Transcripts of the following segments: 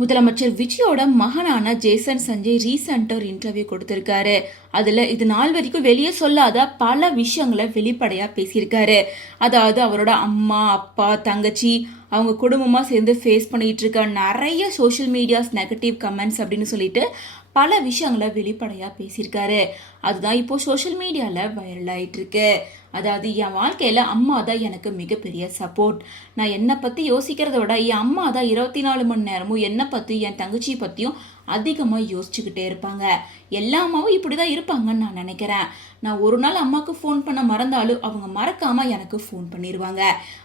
முதலமைச்சர் விஜயோட மகனான ஜேசன் சஞ்சய் ரீசெண்டாக ஒரு இன்டர்வியூ கொடுத்திருக்காரு. அதில் இது நாள் வரைக்கும் வெளியே சொல்லாத பல விஷயங்களை வெளிப்படையாக பேசியிருக்காரு. அதாவது அவரோட அம்மா, அப்பா, தங்கச்சி, அவங்க குடும்பமாக சேர்ந்து ஃபேஸ் பண்ணிகிட்டு இருக்க நிறைய சோஷியல் மீடியாஸ் நெகட்டிவ் கமெண்ட்ஸ் அப்படின்னு சொல்லிட்டு பல விஷயங்களை வெளிப்படையாக பேசியிருக்காரு. அதுதான் இப்போது சோஷியல் மீடியாவில் வைரல் ஆகிட்டு இருக்கு. அதாவது என் வாழ்க்கையில் அம்மா தான் எனக்கு மிகப்பெரிய சப்போர்ட். நான் என்னை பற்றி யோசிக்கிறத விட என் அம்மா தான் 24 மணி நேரமும் என்னை பற்றி என் தங்கச்சி பற்றியும் அதிகமாக யோசிச்சுக்கிட்டே இருப்பாங்க. எல்லா அம்மாவும் இப்படி தான் இருப்பாங்கன்னு நான் நினைக்கிறேன். நான் ஒரு நாள் அம்மாவுக்கு ஃபோன் பண்ண மறந்தாலும் அவங்க மறக்காமல் எனக்கு ஃபோன் பண்ணிடுவாங்க.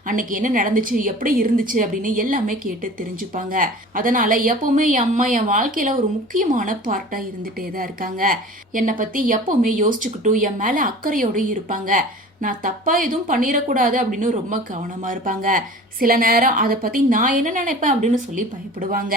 அன்னைக்கு என்ன நடந்துச்சு, எப்படி இருந்துச்சு அப்படின்னு எல்லாமே கேட்டு தெரிஞ்சுப்பாங்க. அதனால் எப்போவுமே என் அம்மா என் வாழ்க்கையில் ஒரு முக்கியமான பார்ட்டாக இருந்துகிட்டே தான் இருக்காங்க. என்னை பற்றி எப்போவுமே யோசிச்சுக்கிட்டும் என் மேலே அக்கறையோடு இருப்பாங்க. நான் தப்பாக எதுவும் பண்ணிடக்கூடாது அப்படின்னு ரொம்ப கவனமாக இருப்பாங்க. சில நேரம் அதை பற்றி நான் என்ன நினைப்பேன் அப்படின்னு சொல்லி பயப்படுவாங்க.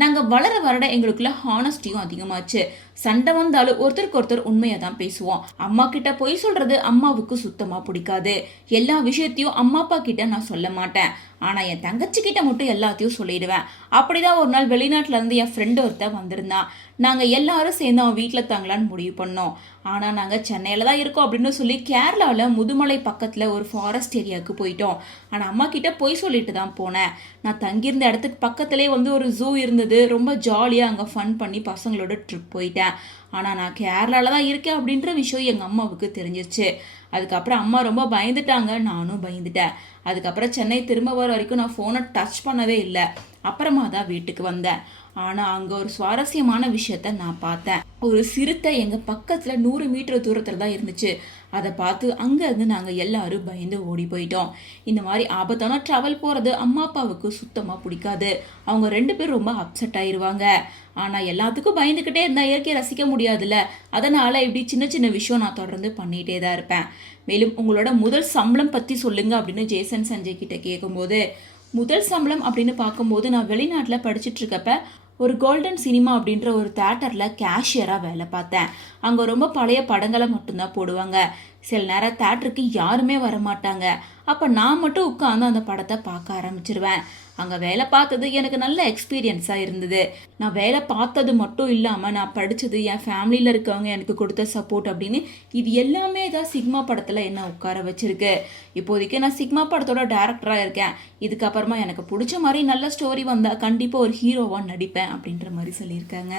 நாங்கள் வளர வர எங்களுக்குள்ள ஹானஸ்டியும் அதிகமாச்சு. சண்டை வந்தாலும் ஒருத்தருக்கு ஒருத்தர் உண்மையை தான் பேசுவோம். அம்மா கிட்ட பொய் சொல்றது அம்மாவுக்கு சுத்தமாக பிடிக்காது. எல்லா விஷயத்தையும் அம்மா அப்பா கிட்ட நான் சொல்ல மாட்டேன். ஆனால் என் தங்கச்சி கிட்ட மட்டும் எல்லாத்தையும் சொல்லிடுவேன். அப்படிதான் ஒரு நாள் வெளிநாட்டில் இருந்து என் ஃப்ரெண்டு ஒருத்தர் வந்திருந்தான். நாங்கள் எல்லாரும் சேர்ந்து அவன் வீட்டில் தங்கலான்னு முடிவு பண்ணோம். ஆனால் நாங்கள் சென்னையில் தான் இருக்கோம் அப்படின்னு சொல்லி கேரளாவில் முதுமலை பக்கத்தில் ஒரு ஃபாரஸ்ட் ஏரியாவுக்கு போயிட்டோம். ஆனால் அம்மா கிட்ட பொய் சொல்லிட்டு தான் போனேன். நான் தங்கியிருந்த இடத்துக்கு பக்கத்துலேயே ஒரு ஜூ இருந்தது. ரொம்ப ஜாலியாக அங்கே ஃபன் பண்ணி பசங்களோட ட்ரிப் போயிட்டேன். ஆனால் நான் கேரளாவில் தான் இருக்கேன் அப்படின்ற விஷயம் எங்கள் அம்மாவுக்கு தெரிஞ்சிருச்சு. அதுக்கப்புறம் அம்மா ரொம்ப பயந்துட்டாங்க, நானும் பயந்துட்டேன். அதுக்கப்புறம் சென்னை திரும்ப வர வரைக்கும் நான் ஃபோனை டச் பண்ணவே இல்லை. அப்புறமா தான் வீட்டுக்கு வந்தேன். ஆனால் அங்கே ஒரு சுவாரஸ்யமான விஷயத்த நான் பார்த்தேன். ஒரு சிறுத்தை எங்கள் பக்கத்தில் 100 மீட்டர் தூரத்தில் தான் இருந்துச்சு. அதை பார்த்து அங்கேருந்து நாங்கள் எல்லாரும் பயந்து ஓடி போயிட்டோம். இந்த மாதிரி ஆபத்தான ட்ராவல் போகிறது அம்மா அப்பாவுக்கு சுத்தமாக பிடிக்காது. அவங்க 2 பேரும் ரொம்ப அப்செட் ஆயிடுவாங்க. ஆனால் எல்லாத்துக்கும் பயந்துக்கிட்டே இருந்தால் இயற்கையை ரசிக்க முடியாதுல்ல. அதனால் இப்படி சின்ன சின்ன விஷயம் நான் தொடர்ந்து பண்ணிகிட்டே தான் இருப்பேன். மேலும் உங்களோட முதல் சம்பளம் பற்றி சொல்லுங்க அப்படின்னு ஜேசன் சஞ்சய் கிட்ட கேட்கும்போது, முதல் சம்பளம் அப்படின்னு பார்க்கும்போது நான் வெளிநாட்டில் படிச்சுட்டு இருக்கப்ப ஒரு கோல்டன் சினிமா அப்படின்ற ஒரு தேட்டரில் கேஷியராக வேலை பார்த்தேன். அங்கே ரொம்ப பழைய படங்களை மட்டும்தான் போடுவாங்க. சில நேரம் தேட்டருக்கு யாருமே வரமாட்டாங்க. அப்போ நான் மட்டும் உட்காந்து அந்த படத்தை பார்க்க ஆரம்பிச்சிருவேன். அங்கே வேலை பார்த்தது எனக்கு நல்ல எக்ஸ்பீரியன்ஸாக இருந்தது. நான் வேலை பார்த்தது மட்டும் இல்லாமல் நான் படித்தது, என் ஃபேமிலியில் இருக்கவங்க எனக்கு கொடுத்த சப்போர்ட் அப்படின்னு இது எல்லாமே தான் சிக்மா படத்தில் என்ன உட்கார வச்சிருக்கு. இப்போதைக்கு நான் சிக்மா படத்தோட டைரக்டராக இருக்கேன். இதுக்கப்புறமா எனக்கு பிடிச்ச மாதிரி நல்ல ஸ்டோரி வந்தால் கண்டிப்பாக ஒரு ஹீரோவாக நடிப்பேன் அப்படின்ற மாதிரி சொல்லியிருக்காங்க.